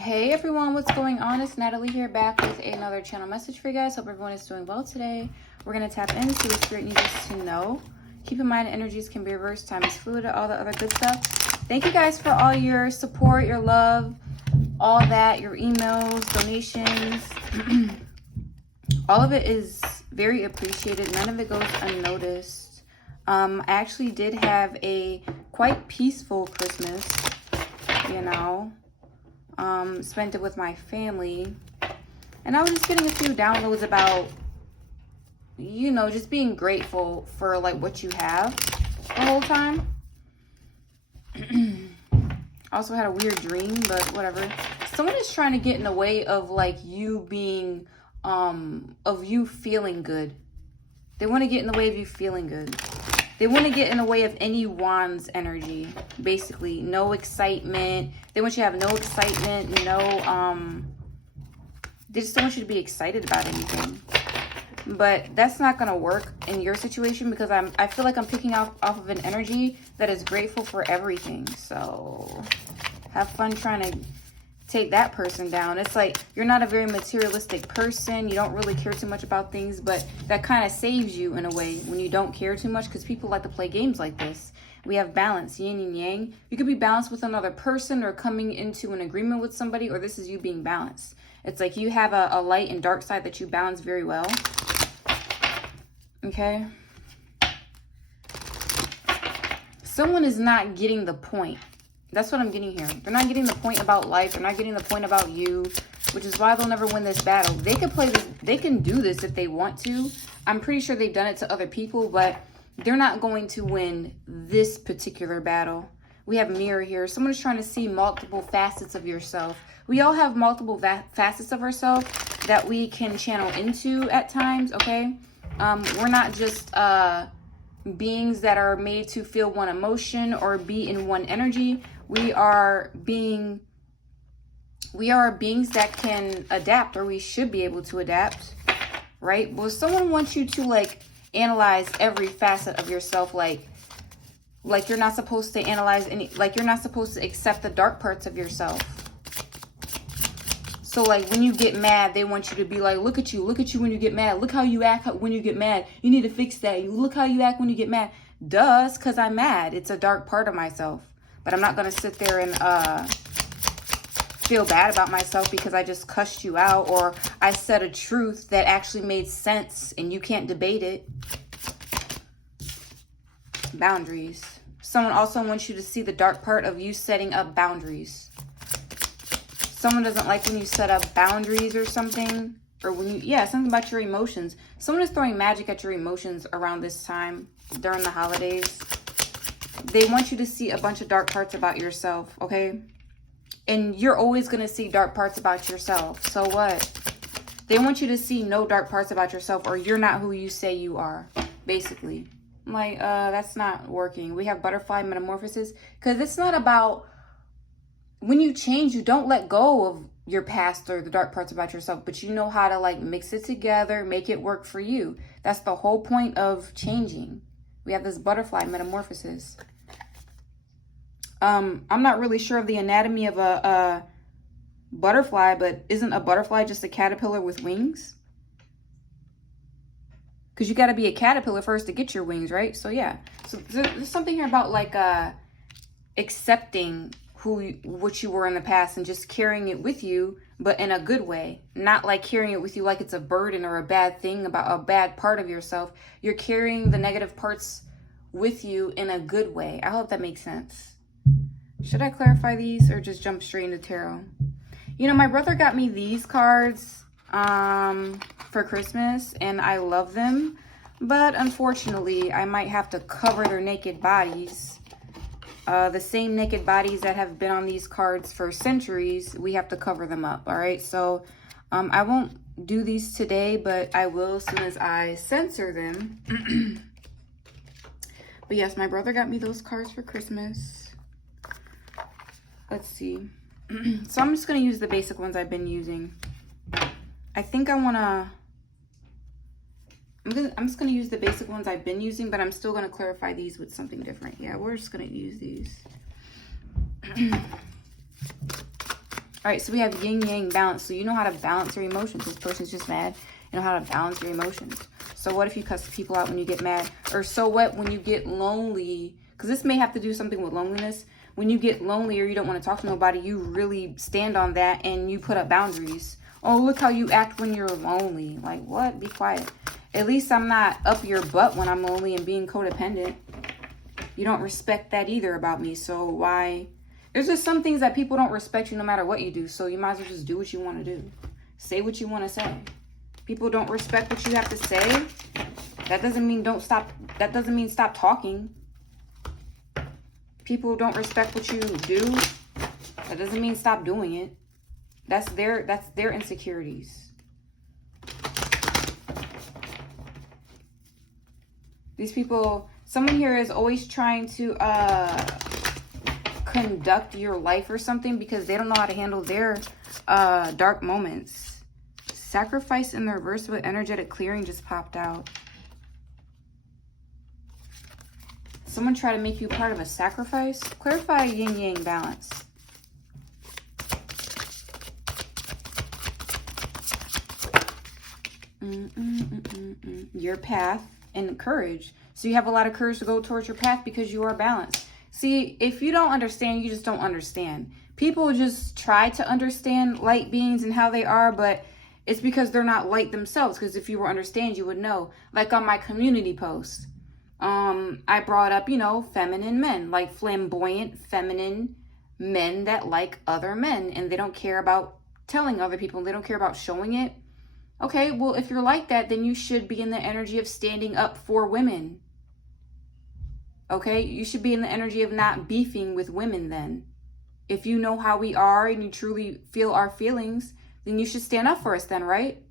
Hey everyone, what's going on? It's Natalie here, back with another channel message for you guys. Hope everyone is doing well today. We're going to tap in, see what Spirit needs us to know. Keep in mind, energies can be reversed, time is fluid, all the other good stuff. Thank you guys for all your support, your love, all that, your emails, donations. All of it is very appreciated. None of it goes unnoticed. I actually did have a quite peaceful Christmas, you know. Spent it with my family, and I was just getting a few downloads about, you know, just being grateful for like what you have the whole time. Also had a weird dream, but whatever. Someone is trying to get in the way of like you being of you feeling good. They want to get in the way of you feeling good. They want to get in the way of any Wands energy, basically. No excitement. They want you to have no excitement, they just don't want you to be excited about anything. But that's not going to work in your situation, because I feel like I'm picking off of an energy that is grateful for everything. So have fun trying to take that person down. It's like you're not a very materialistic person. You don't really care too much about things, but that kind of saves you in a way when you don't care too much, because people like to play games like this. We have balance, yin and yang. You could be balanced with another person or coming into an agreement with somebody, or this is you being balanced. It's like you have a light and dark side that you balance very well. Okay? Someone is not getting the point. That's what I'm getting here. They're not getting the point about life. They're not getting the point about you, which is why they'll never win this battle. They can play this. They can do this if they want to. I'm pretty sure they've done it to other people, but they're not going to win this particular battle. We have mirror here. Someone is trying to see multiple facets of yourself. We all have multiple facets of ourselves that we can channel into at times, okay? We're not just beings that are made to feel one emotion or be in one energy. We are beings that can adapt, or we should be able to adapt, right? Well, someone wants you to like analyze every facet of yourself, like you're not supposed to analyze like you're not supposed to accept the dark parts of yourself. So like when you get mad, they want you to be like, look at you when you get mad. Look how you act when you get mad. You need to fix that. You look how you act when you get mad. Duh, it's because I'm mad. It's a dark part of myself. But I'm not going to sit there and feel bad about myself because I just cussed you out, or I said a truth that actually made sense and you can't debate it. Boundaries. Someone also wants you to see the dark part of you setting up boundaries. Someone doesn't like when you set up boundaries or something, or when you, something about your emotions. Someone is throwing magic at your emotions around this time during the holidays. They want you to see a bunch of dark parts about yourself, okay? And you're always going to see dark parts about yourself. So what? They want you to see no dark parts about yourself, or you're not who you say you are, basically. I'm like, that's not working. We have butterfly metamorphosis, because it's not about, when you change, you don't let go of your past or the dark parts about yourself, but you know how to like mix it together, make it work for you. That's the whole point of changing. We have this butterfly metamorphosis. I'm not really sure of the anatomy of a butterfly, but isn't a butterfly just a caterpillar with wings? Because you got to be a caterpillar first to get your wings, right? So yeah. So there's something here about like accepting what you were in the past and just carrying it with you, but in a good way. Not like carrying it with you like it's a burden or a bad thing, about a bad part of yourself. You're carrying the negative parts with you in a good way. I hope that makes sense. Should I clarify these or just jump straight into tarot? You know, my brother got me these cards for Christmas, and I love them, but unfortunately I might have to cover their naked bodies. The same naked bodies that have been on these cards for centuries, we have to cover them up, all right? So I won't do these today, but I will as soon as I censor them. But yes, my brother got me those cards for Christmas. Let's see. So I'm just going to use the basic ones I've been using. I think I want to... I'm just going to use the basic ones I've been using, but I'm still going to clarify these with something different. Yeah, we're just going to use these. All right, so we have yin yang balance. So you know how to balance your emotions. This person's just mad. You know how to balance your emotions. So what if you cuss people out when you get mad? Or so what when you get lonely? Because this may have to do something with loneliness. When you get lonely or you don't want to talk to nobody, you really stand on that and you put up boundaries. Oh, look how you act when you're lonely. Like, what? Be quiet. At least I'm not up your butt when I'm lonely and being codependent. You don't respect that either about me. So why? There's just some things that people don't respect you no matter what you do. So you might as well just do what you want to do. Say what you want to say. People don't respect what you have to say. That doesn't mean don't stop. That doesn't mean stop talking. People don't respect what you do. That doesn't mean stop doing it. That's their insecurities. These people, someone here is always trying to conduct your life or something because they don't know how to handle their dark moments. Sacrifice in the reverse with energetic clearing just popped out. Someone try to make you part of a sacrifice. Clarify yin yang balance. Your path and courage. So you have a lot of courage to go towards your path because you are balanced. See, if you don't understand, you just don't understand. People just try to understand light beings and how they are, but it's because they're not light themselves. Because if you were understand, you would know. Like on my community post, I brought up, you know, feminine men, like flamboyant, feminine men that like other men. And they don't care about telling other people. They don't care about showing it. Okay, well, if you're like that, then you should be in the energy of standing up for women. Okay, you should be in the energy of not beefing with women then. If you know how we are and you truly feel our feelings, then you should stand up for us then, right?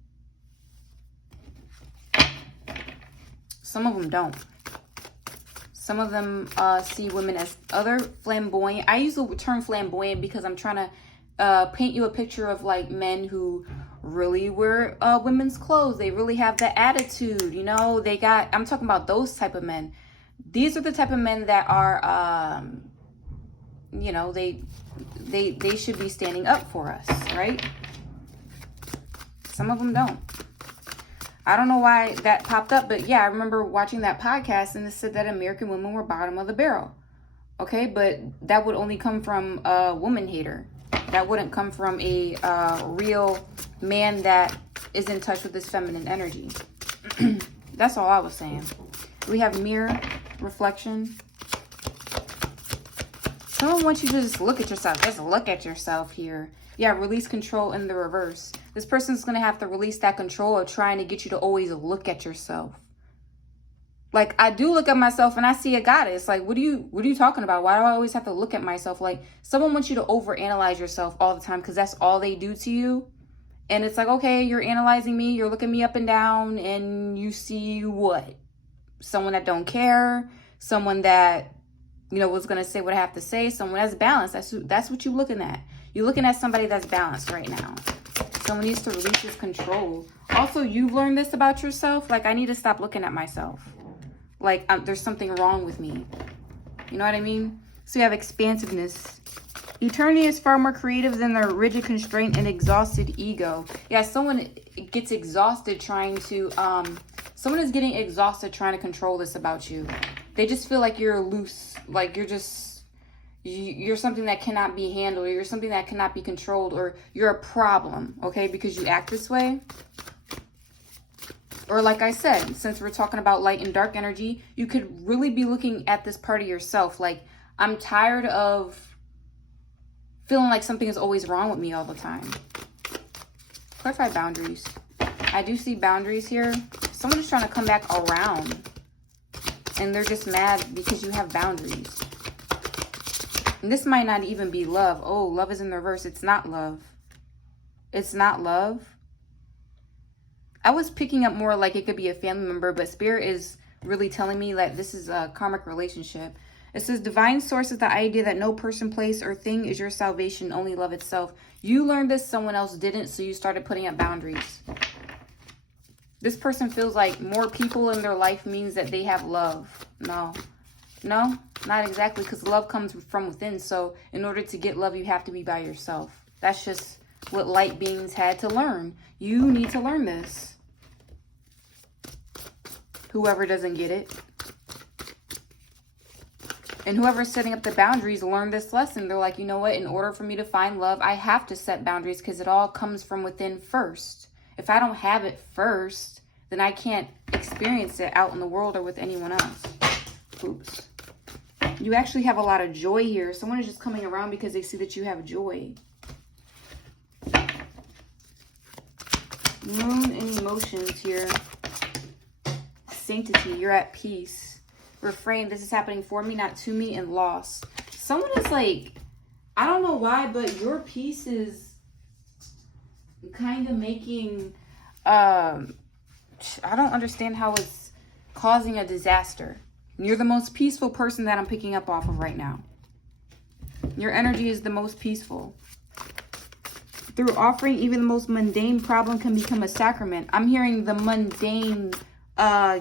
Some of them don't. Some of them see women as other flamboyant. I use the term flamboyant because I'm trying to paint you a picture of like men who really wear women's clothes. They really have the attitude, you know. I'm talking about those type of men. These are the type of men that are, you know, they should be standing up for us, right? Some of them don't. I don't know why that popped up, but yeah, I remember watching that podcast and it said that American women were bottom of the barrel. Okay, but that would only come from a woman hater. That wouldn't come from a real man that is in touch with this feminine energy. That's all I was saying. We have mirror, reflection. Someone wants you to just look at yourself. Just look at yourself here. Yeah, release control in the reverse. This person's going to have to release that control of trying to get you to always look at yourself. Like, I do look at myself and I see a goddess. Like, what are you talking about? Why do I always have to look at myself? Like, someone wants you to overanalyze yourself all the time because that's all they do to you. And it's like, okay, you're analyzing me. You're looking me up and down and you see what? Someone that don't care. Someone that, you know, was going to say what I have to say. Someone that's balanced. That's what you're looking at. You're looking at somebody that's balanced right now. Someone needs to release this control. Also, you've learned this about yourself. Like, I need to stop looking at myself. Like, there's something wrong with me. You know what I mean? So you have expansiveness. Eternity is far more creative than their rigid constraint and exhausted ego. Yeah, someone gets exhausted trying to... someone is getting exhausted trying to control this about you. They just feel like you're loose. Like, you're something that cannot be handled. Or you're something that cannot be controlled. Or you're a problem, okay? Because you act this way. Or like I said, since we're talking about light and dark energy, you could really be looking at this part of yourself. Like, I'm tired of feeling like something is always wrong with me all the time. Clarify boundaries. I do see boundaries here. Someone is trying to come back around. And they're just mad because you have boundaries. And this might not even be love. Oh, love is in the reverse. It's not love. It's not love. I was picking up more like it could be a family member, but Spirit is really telling me that this is a karmic relationship. It says, divine source is the idea that no person, place, or thing is your salvation, only love itself. You learned this, someone else didn't, so you started putting up boundaries. This person feels like more people in their life means that they have love. No, not exactly, because love comes from within. So in order to get love, you have to be by yourself. That's just what light beings had to learn. You need to learn this. Whoever doesn't get it. And whoever's setting up the boundaries learned this lesson. They're like, you know what? In order for me to find love, I have to set boundaries because it all comes from within first. If I don't have it first, then I can't experience it out in the world or with anyone else. Oops. You actually have a lot of joy here. Someone is just coming around because they see that you have joy. Moon and emotions here. Sanctity. You're at peace. Refrain. This is happening for me, not to me, and loss. Someone is like, I don't know why, but your peace is kind of making, I don't understand how it's causing a disaster. You're the most peaceful person that I'm picking up off of right now. Your energy is the most peaceful. Through offering, even the most mundane problem can become a sacrament. I'm hearing the mundane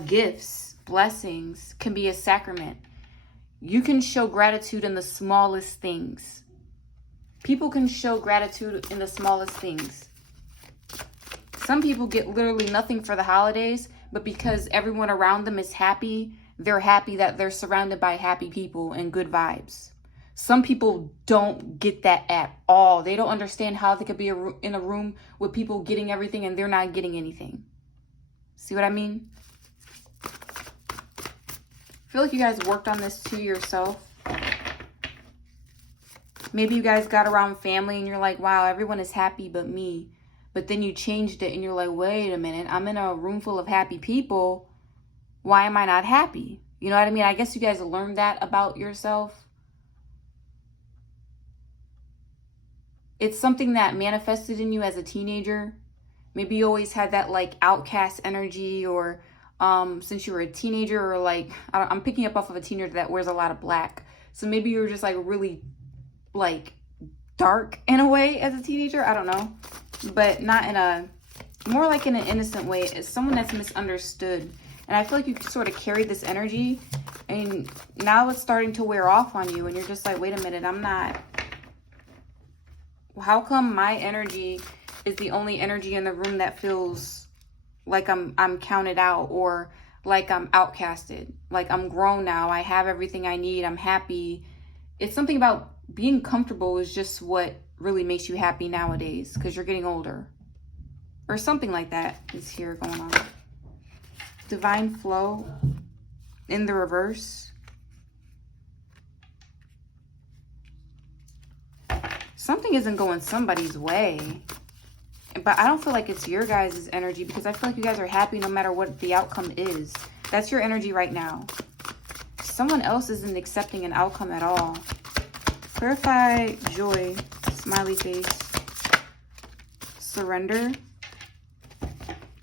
gifts, blessings can be a sacrament. You can show gratitude in the smallest things. People can show gratitude in the smallest things. Some people get literally nothing for the holidays, but because everyone around them is happy, they're happy that they're surrounded by happy people and good vibes. Some people don't get that at all. They don't understand how they could be in a room with people getting everything and they're not getting anything. See what I mean? I feel like you guys worked on this to yourself. Maybe you guys got around family and you're like, wow, everyone is happy but me. But then you changed it and you're like, wait a minute, I'm in a room full of happy people. Why am I not happy? You know what I mean? I guess you guys learned that about yourself. It's something that manifested in you as a teenager. Maybe you always had that like outcast energy, or since you were a teenager, or like, I'm picking up off of a teenager that wears a lot of black. So maybe you were just like really like dark in a way as a teenager. I don't know, but not in a, more like in an innocent way. It's someone that's misunderstood. And I feel like you sort of carried this energy and now it's starting to wear off on you. And you're just like, wait a minute, I'm not, how come my energy is the only energy in the room that feels like I'm counted out, or like I'm outcasted, like I'm grown now, I have everything I need, I'm happy. It's something about being comfortable is just what really makes you happy nowadays because you're getting older, or something like that is here going on. Divine flow in the reverse. Something isn't going somebody's way. But I don't feel like it's your guys' energy because I feel like you guys are happy no matter what the outcome is. That's your energy right now. Someone else isn't accepting an outcome at all. Clarify joy. Smiley face. Surrender.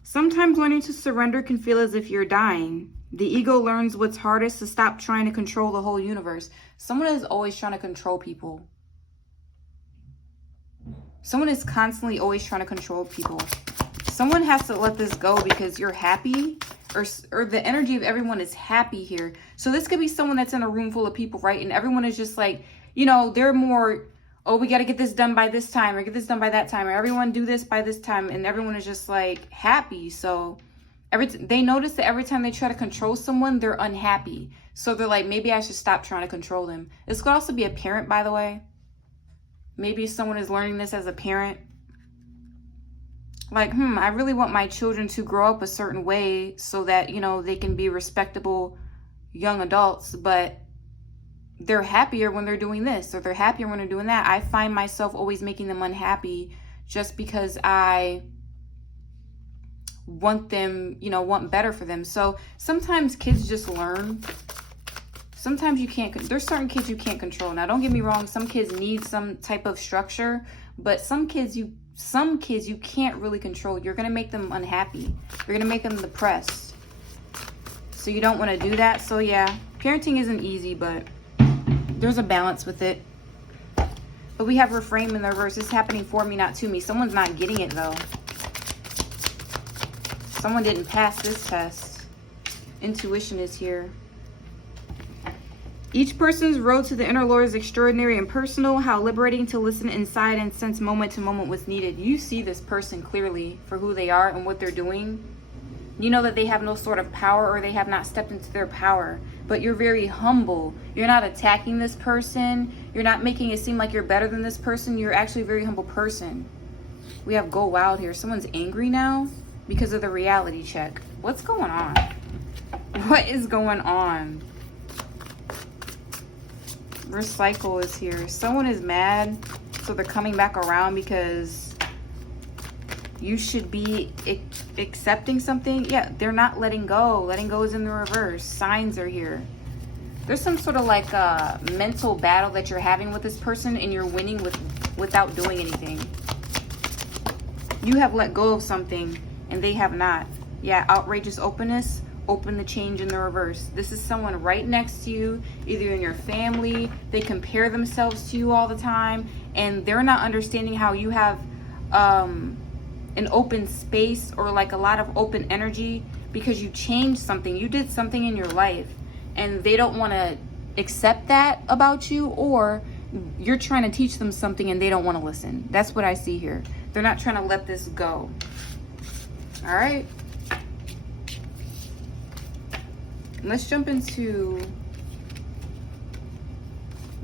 Sometimes learning to surrender can feel as if you're dying. The ego learns what's hardest to stop trying to control the whole universe. Someone is always trying to control people. Someone is constantly always trying to control people. Someone has to let this go because you're happy, or the energy of everyone is happy here. So this could be someone that's in a room full of people, right? And everyone is just like, you know, they're more, oh, we got to get this done by this time, or get this done by that time, or everyone do this by this time. And everyone is just like happy. So they notice that every time they try to control someone, they're unhappy. So they're like, maybe I should stop trying to control them. This could also be a parent, by the way. Maybe someone is learning this as a parent. Like, I really want my children to grow up a certain way so that, you know, they can be respectable young adults, but they're happier when they're doing this, or they're happier when they're doing that. I find myself always making them unhappy just because I want them, you know, want better for them. So sometimes kids just learn. Sometimes you can't, there's certain kids you can't control. Now, don't get me wrong. Some kids need some type of structure, but some kids you can't really control. You're going to make them unhappy. You're going to make them depressed. So you don't want to do that. So yeah, parenting isn't easy, but there's a balance with it. But we have refrain in the reverse. It's happening for me, not to me. Someone's not getting it though. Someone didn't pass this test. Intuition is here. Each person's road to the inner Lord is extraordinary and personal. How liberating to listen inside and sense moment to moment what's needed. You see this person clearly for who they are and what they're doing. You know that they have no sort of power, or they have not stepped into their power. But you're very humble. You're not attacking this person. You're not making it seem like you're better than this person. You're actually a very humble person. We have go wild here. Someone's angry now because of the reality check. What's going on? What is going on? Recycle is here. Someone is mad, so they're coming back around because you should be accepting something. Yeah, they're not letting go. Letting go is in the reverse. Signs are here. There's some sort of like a mental battle that you're having with this person, and you're winning without doing anything. You have let go of something and they have not. Yeah, outrageous openness. Open the change in the reverse. This is someone right next to you, either in your family. They compare themselves to you all the time, and they're not understanding how you have an open space, or like a lot of open energy, because you changed something. You did something in your life, and they don't want to accept that about you, or you're trying to teach them something and they don't want to listen. That's what I see here. They're not trying to let this go. All right. Let's jump into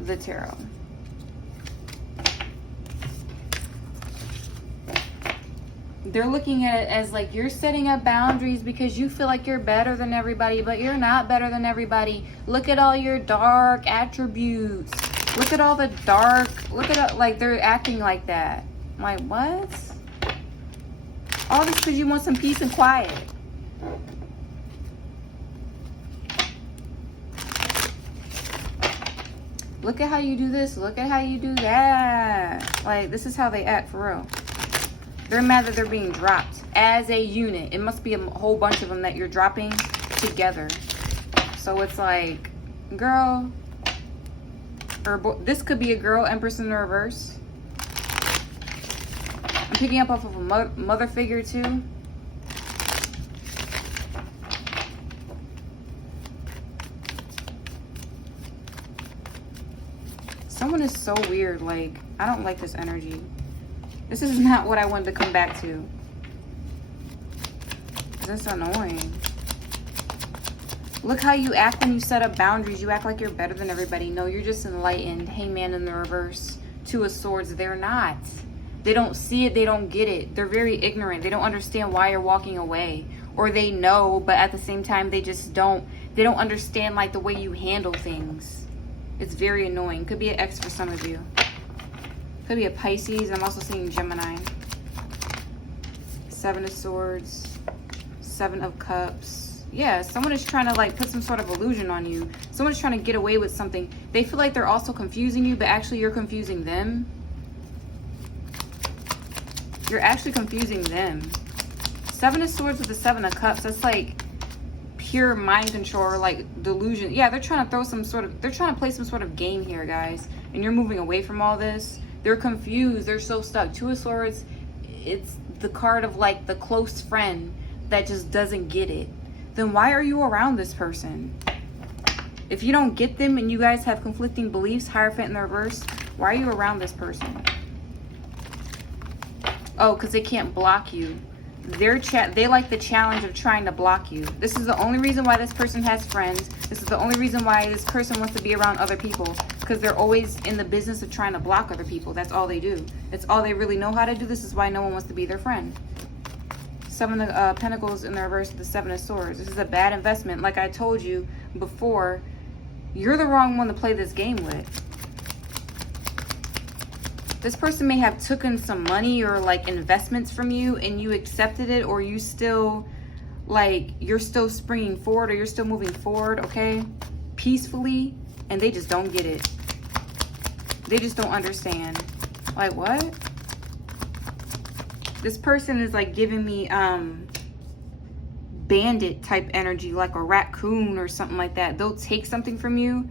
the tarot. They're looking at it as like you're setting up boundaries because you feel like you're better than everybody, but you're not better than everybody. Look at all your dark attributes. Look at all the dark, look at it, like they're acting like that. I'm like, what? All this because you want some peace and quiet. Look at how you do this. Look at how you do that. Like, this is how they act for real. They're mad that they're being dropped as a unit. It must be a whole bunch of them that you're dropping together. So it's like, girl, or this could be a girl, Empress in the reverse. I'm picking up off of a mother figure too. Someone is so weird. Like, I don't like this energy. This is not what I wanted to come back to. This is annoying. Look how you act when you set up boundaries. You act like you're better than everybody. No, you're just enlightened. Hangman in the reverse. Two of Swords. They're not. They don't see it. They don't get it. They're very ignorant. They don't understand why you're walking away. Or they know, but at the same time, they just don't. They don't understand like the way you handle things. It's very annoying. Could be an ex for some of you. Could be a Pisces. I'm also seeing Gemini. Seven of Swords. Seven of Cups. Yeah, someone is trying to like put some sort of illusion on you. Someone's trying to get away with something. They feel like they're also confusing you, but actually you're confusing them. You're actually confusing them. Seven of Swords with the Seven of Cups. That's like pure mind control, or like delusion. Yeah, they're trying to throw some sort of, they're trying to play some sort of game here, guys. And you're moving away from all this. They're confused. They're so stuck. Two of Swords, it's the card of like the close friend that just doesn't get it. Then why are you around this person? If you don't get them and you guys have conflicting beliefs, Hierophant in the reverse, why are you around this person? Oh, because they can't block you. They like the challenge of trying to block you. This is the only reason why this person has friends. This is the only reason why this person wants to be around other people, because they're always in the business of trying to block other people. That's all they do. That's all they really know how to do. This is why no one wants to be their friend. Seven of Pentacles in the reverse of the Seven of Swords. This is a bad investment. Like I told you before, you're the wrong one to play this game with. This person may have taken some money or like investments from you and you accepted it, or you still like, you're still springing forward, or you're still moving forward, okay? Peacefully, and they just don't get it. They just don't understand. Like, what? This person is like giving me bandit type energy, like a raccoon or something like that. They'll take something from you.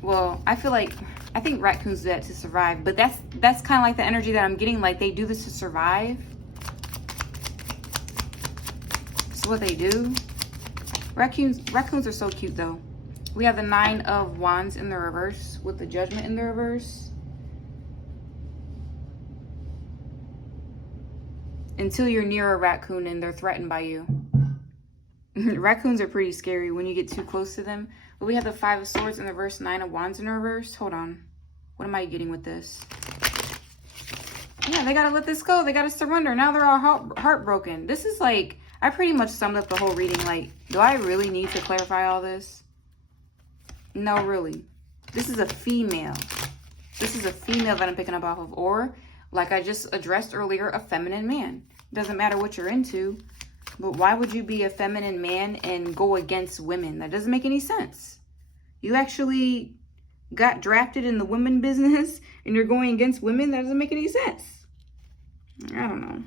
Well, I think raccoons do that to survive, but that's kind of like the energy that I'm getting. Like, they do this to survive. That's what they do. Raccoons are so cute though. We have the 9 of Wands in the reverse with the Judgment in the reverse. Until you're near a raccoon and they're threatened by you. Raccoons are pretty scary when you get too close to them. But we have the 5 of Swords in the reverse, 9 of Wands in the reverse. Hold on. What am I getting with this? Yeah, they gotta let this go. They gotta surrender. Now they're all heartbroken. This is like, I pretty much summed up the whole reading. Like, do I really need to clarify all this? No, really. This is a female. This is a female that I'm picking up off of. Or, like I just addressed earlier, a feminine man. Doesn't matter what you're into. But why would you be a feminine man and go against women? That doesn't make any sense. You actually got drafted in the women business and you're going against women? That doesn't make any sense. I don't know.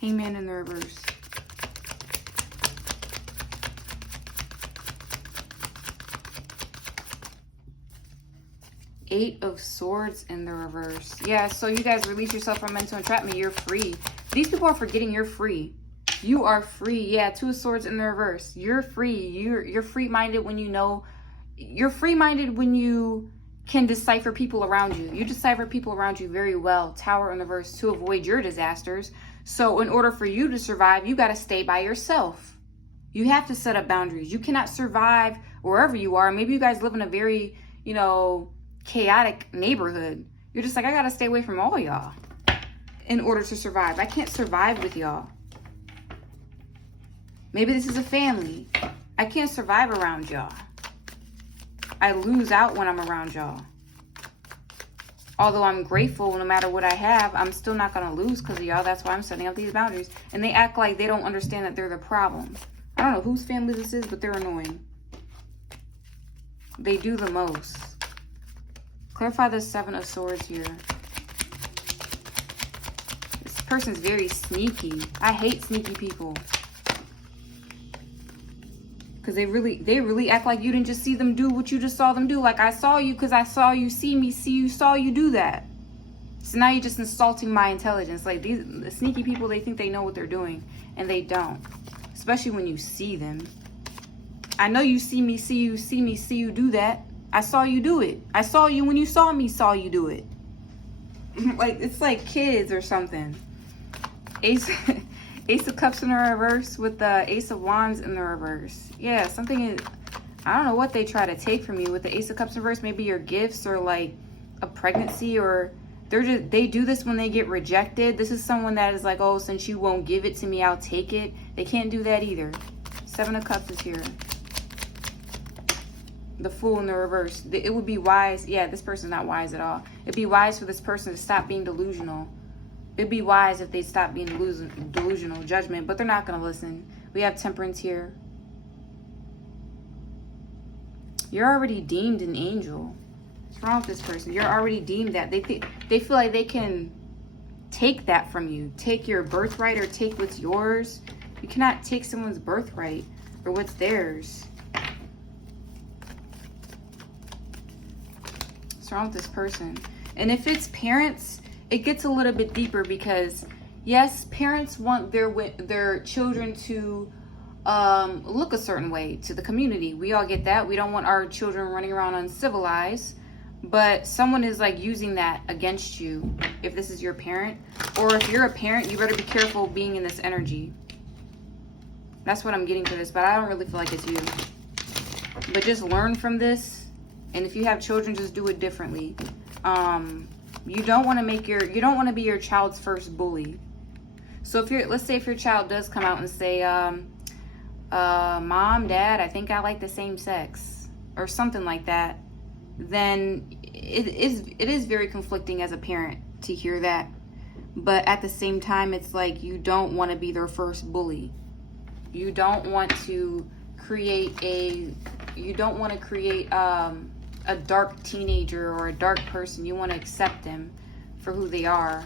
Hangman in the reverse. Eight of Swords in the reverse. Yeah, so you guys release yourself from mental entrapment. You're free. These people are forgetting you're free. You are free. Yeah, 2 of Swords in the reverse. You're free. You're free-minded when you know. You're free-minded when you can decipher people around you. You decipher people around you very well. Tower in the reverse to avoid your disasters. So in order for you to survive, you got to stay by yourself. You have to set up boundaries. You cannot survive wherever you are. Maybe you guys live in a very, you know, chaotic neighborhood. You're just like, I gotta stay away from all y'all in order to survive. I can't survive with y'all. Maybe this is a family. I can't survive around y'all. I lose out when I'm around y'all. Although I'm grateful no matter what I have, I'm still not gonna lose because of y'all. That's why I'm setting up these boundaries. And they act like they don't understand that they're the problem. I don't know whose family this is, but they're annoying. They do the most. Clarify the 7 of Swords here. This person's very sneaky. I hate sneaky people. Because they really act like you didn't just see them do what you just saw them do. Like, I saw you because I saw you see me, saw you do that. So now you're just insulting my intelligence. Like, the sneaky people, they think they know what they're doing. And they don't. Especially when you see them. I know you see me, see you do that. I saw you do it. I saw you when you saw me, saw you do it. Like, it's like kids or something. Ace of Cups in the reverse with the Ace of Wands in the reverse. Yeah, something is, I don't know what they try to take from you with the Ace of Cups in reverse. Maybe your gifts or like a pregnancy, or they do this when they get rejected. This is someone that is like, oh, since you won't give it to me, I'll take it. They can't do that either. 7 of Cups is here. The Fool in the reverse. It would be wise. Yeah, this person's not wise at all. It'd be wise for this person to stop being delusional. It'd be wise if they stopped being delusional. Judgment, but they're not going to listen. We have Temperance here. You're already deemed an angel. What's wrong with this person? You're already deemed that. They feel like they can take that from you. Take your birthright or take what's yours. You cannot take someone's birthright or what's theirs. Wrong with this person. And if it's parents, it gets a little bit deeper because yes, parents want their children to look a certain way to the community. We all get that. We don't want our children running around uncivilized, but someone is like using that against you if this is your parent. Or if you're a parent, you better be careful being in this energy. That's what I'm getting to this, but I don't really feel like it's you. But just learn from this. And if you have children, just do it differently. You don't want to be your child's first bully. So let's say if your child does come out and say, Mom, Dad, I think I like the same sex, or something like that, then it is very conflicting as a parent to hear that. But at the same time, it's like you don't want to be their first bully. You don't want to create a dark teenager or a dark person. You want to accept them for who they are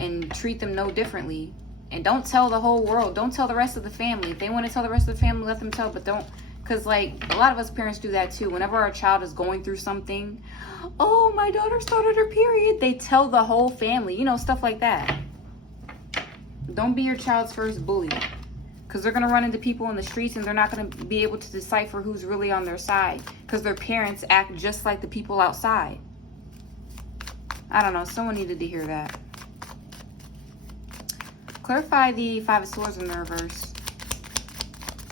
and treat them no differently. And don't tell the whole world. Don't tell the rest of the family. If they want to tell the rest of the family, let them tell, but don't, because like a lot of us parents do that too. Whenever our child is going through something, oh, my daughter started her period, they tell the whole family, you know, stuff like that. Don't be your child's first bully. Because they're going to run into people in the streets and they're not going to be able to decipher who's really on their side. Because their parents act just like the people outside. I don't know. Someone needed to hear that. Clarify the Five of Swords in the reverse.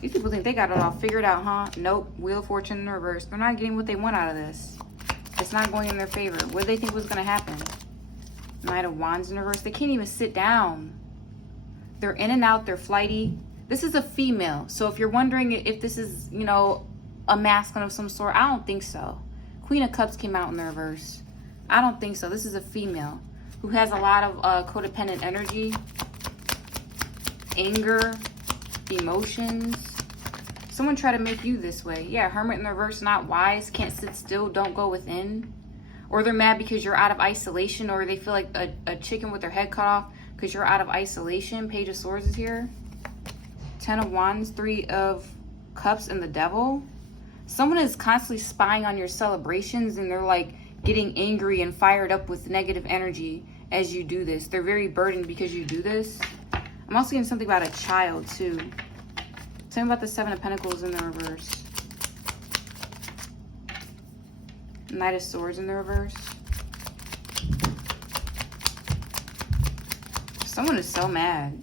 These people think they got it all figured out, huh? Nope. Wheel of Fortune in the reverse. They're not getting what they want out of this. It's not going in their favor. What did they think was going to happen? Knight of Wands in reverse. They can't even sit down. They're in and out. They're flighty. This is a female. So if you're wondering if this is, you know, a masculine of some sort, I don't think so. Queen of Cups came out in the reverse. I don't think so. This is a female who has a lot of codependent energy, anger, emotions. Someone try to make you this way. Yeah, Hermit in the reverse, not wise, can't sit still, don't go within. Or they're mad because you're out of isolation, or they feel like a chicken with their head cut off because you're out of isolation. Page of Swords is here. 10 of Wands, 3 of Cups, and the Devil. Someone is constantly spying on your celebrations, and they're like getting angry and fired up with negative energy as you do this. They're very burdened because you do this. I'm also getting something about a child too. Tell me about the Seven of Pentacles in the reverse. Knight of Swords in the reverse. Someone is so mad.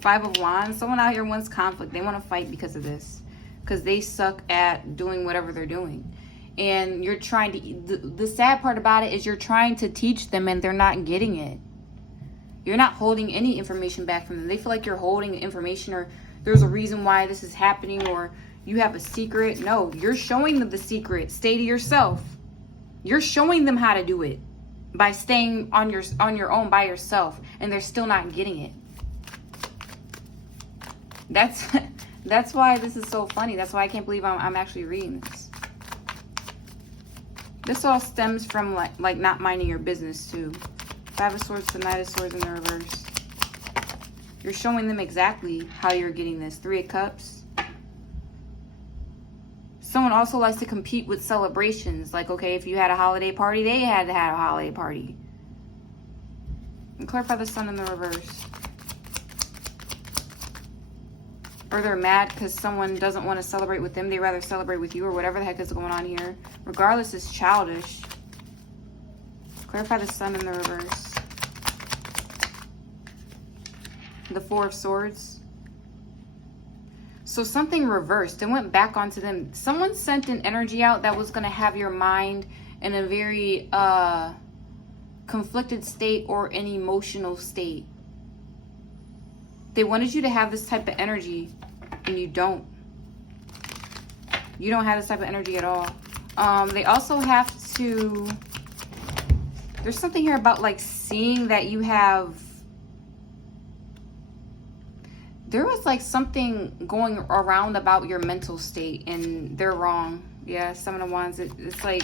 5 of Wands. Someone out here wants conflict. They want to fight because of this. Because they suck at doing whatever they're doing. And you're trying to... The sad part about it is you're trying to teach them and they're not getting it. You're not holding any information back from them. They feel like you're holding information, or there's a reason why this is happening, or you have a secret. No, you're showing them the secret. Stay to yourself. You're showing them how to do it by staying on your own by yourself, and they're still not getting it. That's why this is so funny. That's why I can't believe I'm actually reading this. This all stems from like not minding your business too. 5 of Swords to Knight of Swords in the reverse. You're showing them exactly how you're getting this. 3 of Cups. Someone also likes to compete with celebrations. Like, okay, if you had a holiday party, they had to have a holiday party. And clarify the Sun in the reverse. Or they're mad because someone doesn't want to celebrate with them. They rather celebrate with you, or whatever the heck is going on here. Regardless, it's childish. Clarify the Sun in the reverse. The 4 of Swords. So something reversed and went back onto them. Someone sent an energy out that was going to have your mind in a very conflicted state or an emotional state. They wanted you to have this type of energy, and you don't. You don't have this type of energy at all. They also have to... There's something here about like seeing that you have... There was like something going around about your mental state, and they're wrong. Yeah, 7 of Wands. It's like...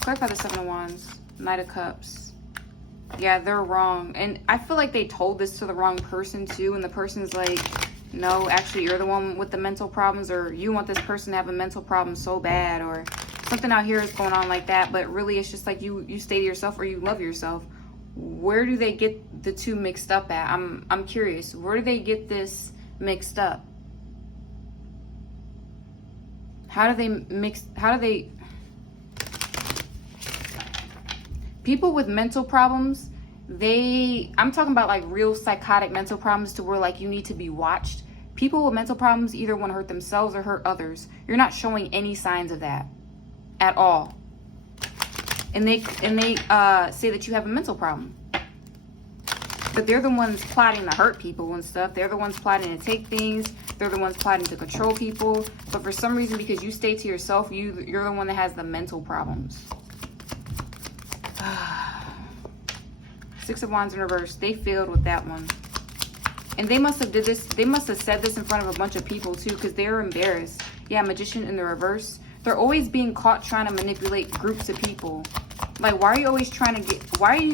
Clarify the 7 of Wands. Knight of Cups. Yeah, they're wrong. And I feel like they told this to the wrong person too, and the person's like, no, actually you're the one with the mental problems, or you want this person to have a mental problem so bad, or something out here is going on like that. But really it's just like you stay to yourself, or you love yourself. Where do they get the two mixed up at? I'm curious. Where do they get this mixed up? How do they people with mental problems, I'm talking about like real psychotic mental problems to where like you need to be watched. People with mental problems either want to hurt themselves or hurt others. You're not showing any signs of that at all. And they say that you have a mental problem. But they're the ones plotting to hurt people and stuff. They're the ones plotting to take things. They're the ones plotting to control people. But for some reason, because you stay to yourself, you're the one that has the mental problems. 6 of Wands in reverse. They failed with that one. And they must have did this. They must have said this in front of a bunch of people too, because they're embarrassed. Yeah, Magician in the reverse. They're always being caught trying to manipulate groups of people. Like, why do you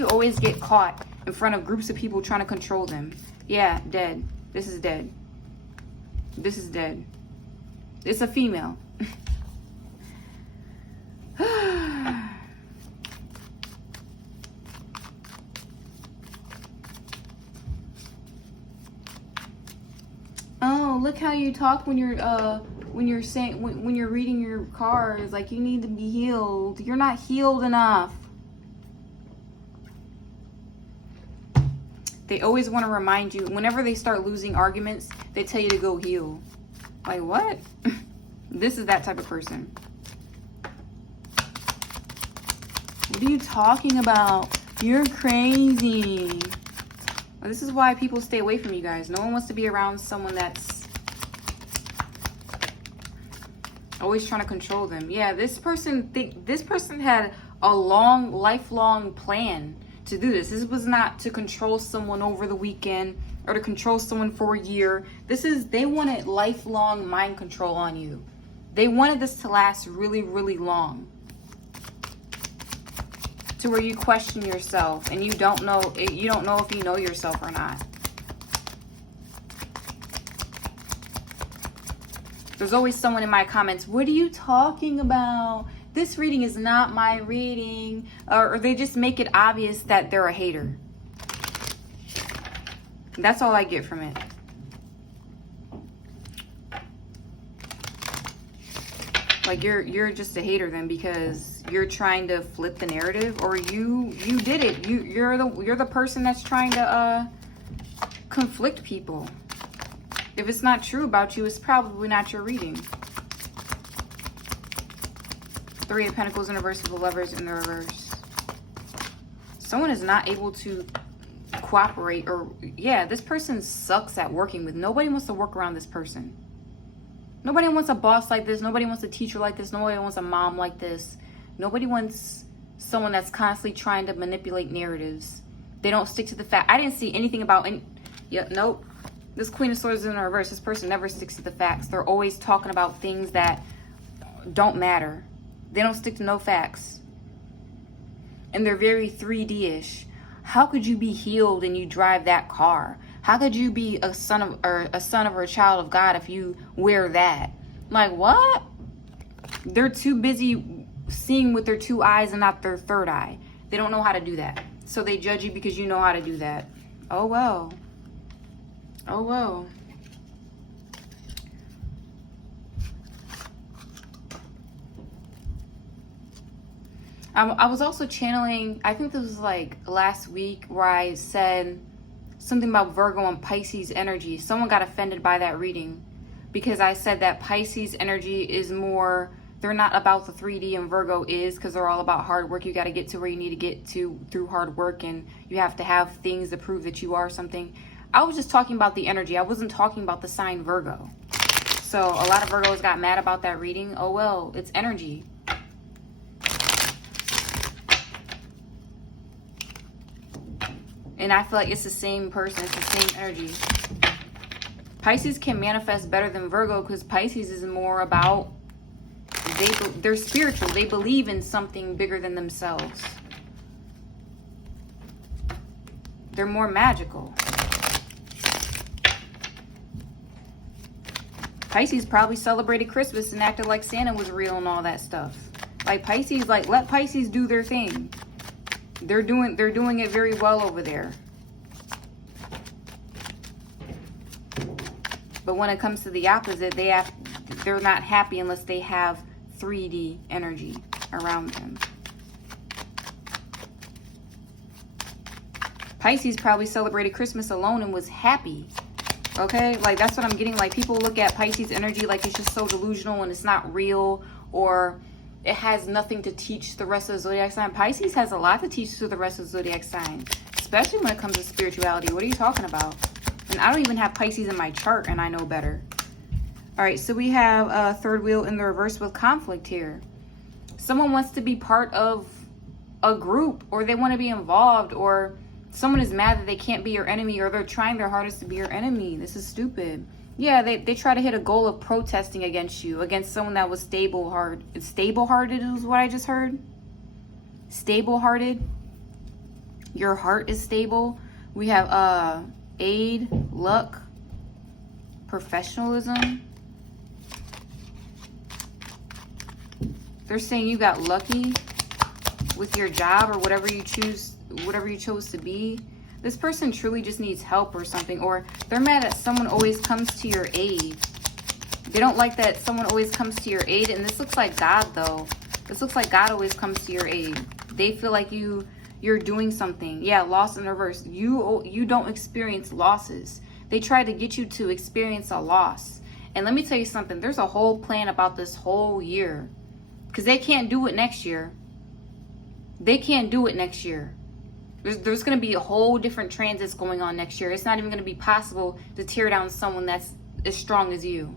always get caught in front of groups of people trying to control them? Yeah, dead. This is dead. This is dead. It's a female. how you talk when you're saying when you're reading your cards, like you need to be healed. You're not healed enough. They always want to remind you, whenever they start losing arguments, they tell you to go heal. Like, what? This is that type of person. What are you talking about? You're crazy. This is why people stay away from you guys. No one wants to be around someone that's always trying to control them. Yeah, this person had a lifelong plan to do this. This was not to control someone over the weekend or to control someone for a year. They wanted lifelong mind control on you. They wanted this to last really, really long. To where you question yourself and you don't know if you know yourself or not. There's always someone in my comments, what are you talking about? This reading is not my reading. Or they just make it obvious that they're a hater. That's all I get from it. Like you're just a hater then, because you're trying to flip the narrative, or you did it. You're the person that's trying to conflict people. If it's not true about you, it's probably not your reading. Three of Pentacles in reverse with the Lovers in the reverse. Someone is not able to cooperate, or yeah, this person sucks at working with. Nobody wants to work around this person. Nobody wants a boss like this. Nobody wants a teacher like this. Nobody wants a mom like this. Nobody wants someone that's constantly trying to manipulate narratives. They don't stick to the fact. I didn't see anything about any. Yeah, nope. This Queen of Swords is in the reverse. This person never sticks to the facts. They're always talking about things that don't matter. They don't stick to no facts. And they're very 3D-ish. How could you be healed and you drive that car? How could you be a son of or a child of God if you wear that? Like, what? They're too busy seeing with their two eyes and not their third eye. They don't know how to do that. So they judge you because you know how to do that. Oh, well. Oh, well. I was also channeling, I think this was like last week, where I said something about Virgo and Pisces energy. Someone got offended by that reading because I said that Pisces energy is more, they're not about the 3D, and Virgo is, because they're all about hard work. You got to get to where you need to get to through hard work, and you have to have things to prove that you are something. I was just talking about the energy. I wasn't talking about the sign Virgo. So a lot of Virgos got mad about that reading. Oh well, it's energy. And I feel like it's the same person. It's the same energy. Pisces can manifest better than Virgo because Pisces is more about, they're spiritual. They believe in something bigger than themselves. They're more magical. Pisces probably celebrated Christmas and acted like Santa was real and all that stuff. Like Pisces, like let Pisces do their thing. They're doing it very well over there. But when it comes to the opposite, they're not happy unless they have 3D energy around them. Pisces probably celebrated Christmas alone and was happy. Okay, like that's what I'm getting. Like people look at Pisces energy like it's just so delusional and it's not real, or it has nothing to teach the rest of the zodiac sign. Pisces has a lot to teach to the rest of the zodiac sign, especially when it comes to spirituality. What are you talking about? And I don't even have Pisces in my chart, and I know better. All right, so we have a third wheel in the reverse with conflict here. Someone wants to be part of a group, or they want to be involved, or someone is mad that they can't be your enemy, or they're trying their hardest to be your enemy. This is stupid. Yeah, they try to hit a goal of protesting against you, against someone that was stable-hearted is what I just heard. Stable-hearted. Your heart is stable. We have aid, luck, professionalism. They're saying you got lucky with your job or whatever you chose to be. This person truly just needs help or something, or they're mad that someone always comes to your aid. They don't like that someone always comes to your aid. And this looks like God, though. This looks like God always comes to your aid. They feel like you're doing something. Yeah, loss in reverse. You don't experience losses. They try to get you to experience a loss. And let me tell you something. There's a whole plan about this whole year. Because they can't do it next year. They can't do it next year. There's going to be a whole different transits going on next year. It's not even going to be possible to tear down someone that's as strong as you.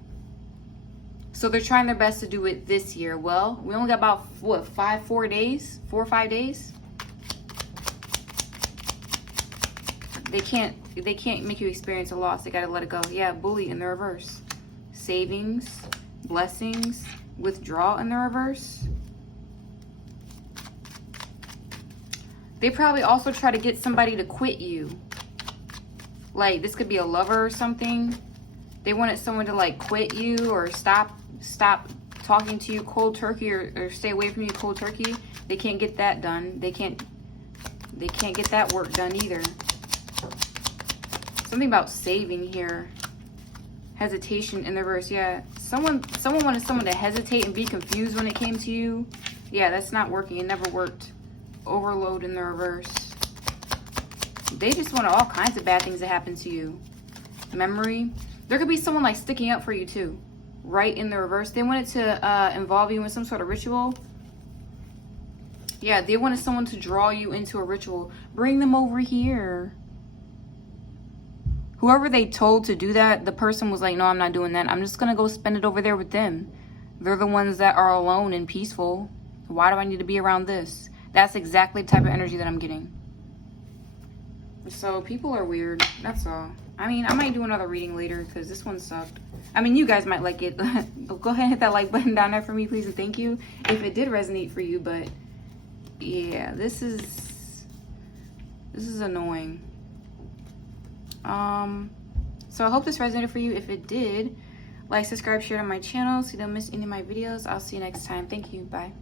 So they're trying their best to do it this year. Well, we only got about, what, 4 days? 4 or 5 days? They can't make you experience a loss. They got to let it go. Yeah, bully in the reverse. Savings, blessings, withdraw in the reverse. They probably also try to get somebody to quit you. Like, this could be a lover or something. They wanted someone to, like, quit you or stop talking to you cold turkey or stay away from you cold turkey. They can't get that done. They can't get that work done either. Something about saving here. Hesitation in the reverse. Yeah, someone wanted someone to hesitate and be confused when it came to you. Yeah, that's not working. It never worked. Overload in the reverse. They just wanted all kinds of bad things to happen to you. Memory. There could be someone like sticking up for you too. Right in the reverse. They wanted to involve you in some sort of ritual. Yeah, they wanted someone to draw you into a ritual. Bring them over here. Whoever they told to do that, the person was like, no, I'm not doing that. I'm just going to go spend it over there with them. They're the ones that are alone and peaceful. Why do I need to be around this? That's exactly the type of energy that I'm getting. So people are weird. That's all. I mean, I might do another reading later because this one sucked. I mean, you guys might like it. Go ahead and hit that like button down there for me, please, and thank you if it did resonate for you. But yeah, this is annoying. So I hope this resonated for you. If it did, like, subscribe, share on my channel so you don't miss any of my videos. I'll see you next time. Thank you. Bye.